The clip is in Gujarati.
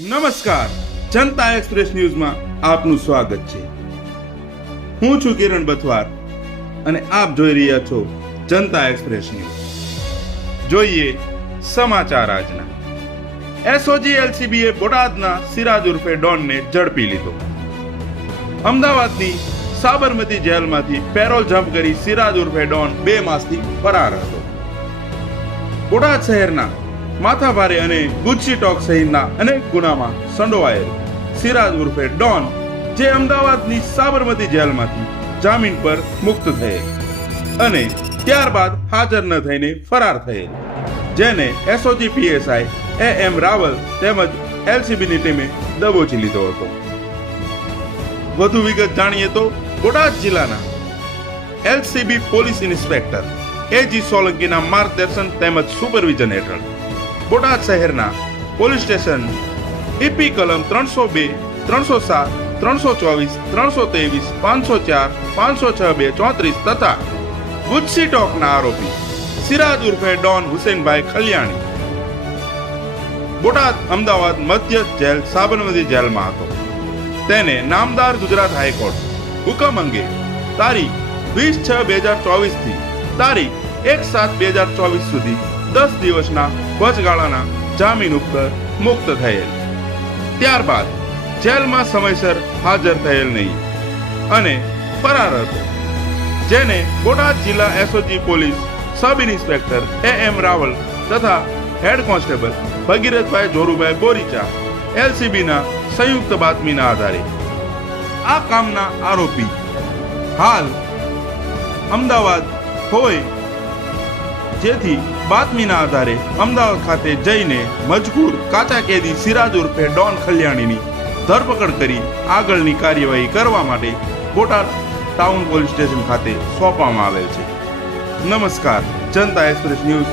નમસ્કાર. જનતા એક્સપ્રેસ ન્યૂઝમાં આપનું સ્વાગત છે. હું છું કિરણ બથવાર અને આપ જોઈ રહ્યા છો જનતા એક્સપ્રેસ ન્યૂઝ. જોઈએ સમાચાર આજના. એસઓજી એલસીબીએ બોટાદના સિરાજ ઉર્ફે ડોનને ઝડપી લીધો. અમદાવાદની સાબરમતી જેલમાંથી પેરોલ જમ્પ કરી સિરાજ ઉર્ફે ડોન બે માસથી ફરાર હતો. બોટાદ શહેરના માથાભારે અને ગુજસી ટોક સહિતના અનેક ગુનામાં સંડોવાયેલ. સિરાજ ઉર્ફે ડોન, જે અમદાવાદની સાબરમતી જેલમાંથી જામીન પર મુક્ત થયેલ અને ત્યારબાદ હાજર ન થઈને ફરાર થયેલ. જેને SOG PSI A M Raval તેમજ એલસીબીની ટીમે દબોચી લીધો હતો. વધુ વિગત જાણીએ તો બોટાદ જિલ્લાના એલસીબી પોલીસ ઇન્સ્પેક્ટર એજી સોલંકીના માર્ગદર્શન તેમજ સુપરવિઝન હેઠળ બોટાદ શહેરના પોલીસ સ્ટેશન. ઈપી કલમ ત્રણસો બે, ત્રણસો સાત, ત્રણસો ચોવીસ, ત્રણસો ત્રેવીસ, પાંચસો ચાર, પાંચસો છ બે ચોત્રીસ તથા ગુજસી ટોકના આરોપી સિરાજ ઉર્ફે ડોન હુસેનભાઈ ખલિયાણી. બોટાદ અમદાવાદ મધ્ય જેલ સાબરમતી જેલમાં હતો. તેને નામદાર ગુજરાત હાઈકોર્ટ હુકમ અંગે તારીખ વીસ છ બે હજાર ચોવીસથી તારીખ એક સાત બે હજાર ચોવીસ સુધી દસ દિવસના વચગાળાના જામીન ઉપર મુક્ત થયેલ. ત્યારબાદ જેલમાં સમયસર હાજર થયેલ નહીં અને ફરાર હતો જેને બોટાદ જિલ્લા SOG police sub inspector A M Raval તથા હેડ કોન્સ્ટેબલ ભગીરથભાઈ જોરુભાઈ બોરીચા એલસીબીના સંયુક્ત બાતમીના આધારે. આ કામના આરોપી હાલ અમદાવાદ હોય જેથી બાતમીના આધારે અમદાવાદ ખાતે જઈને મજગૂર કાચા કેદી સિરાજ ઉર્ફે ડોન ખલ્યાણીની ધરપકડ કરી આગળની કાર્યવાહી કરવા માટે બોટાદ ટાઉન પોલીસ સ્ટેશન ખાતે સોંપવામાં આવેલ છે. નમસ્કાર, Janata express news.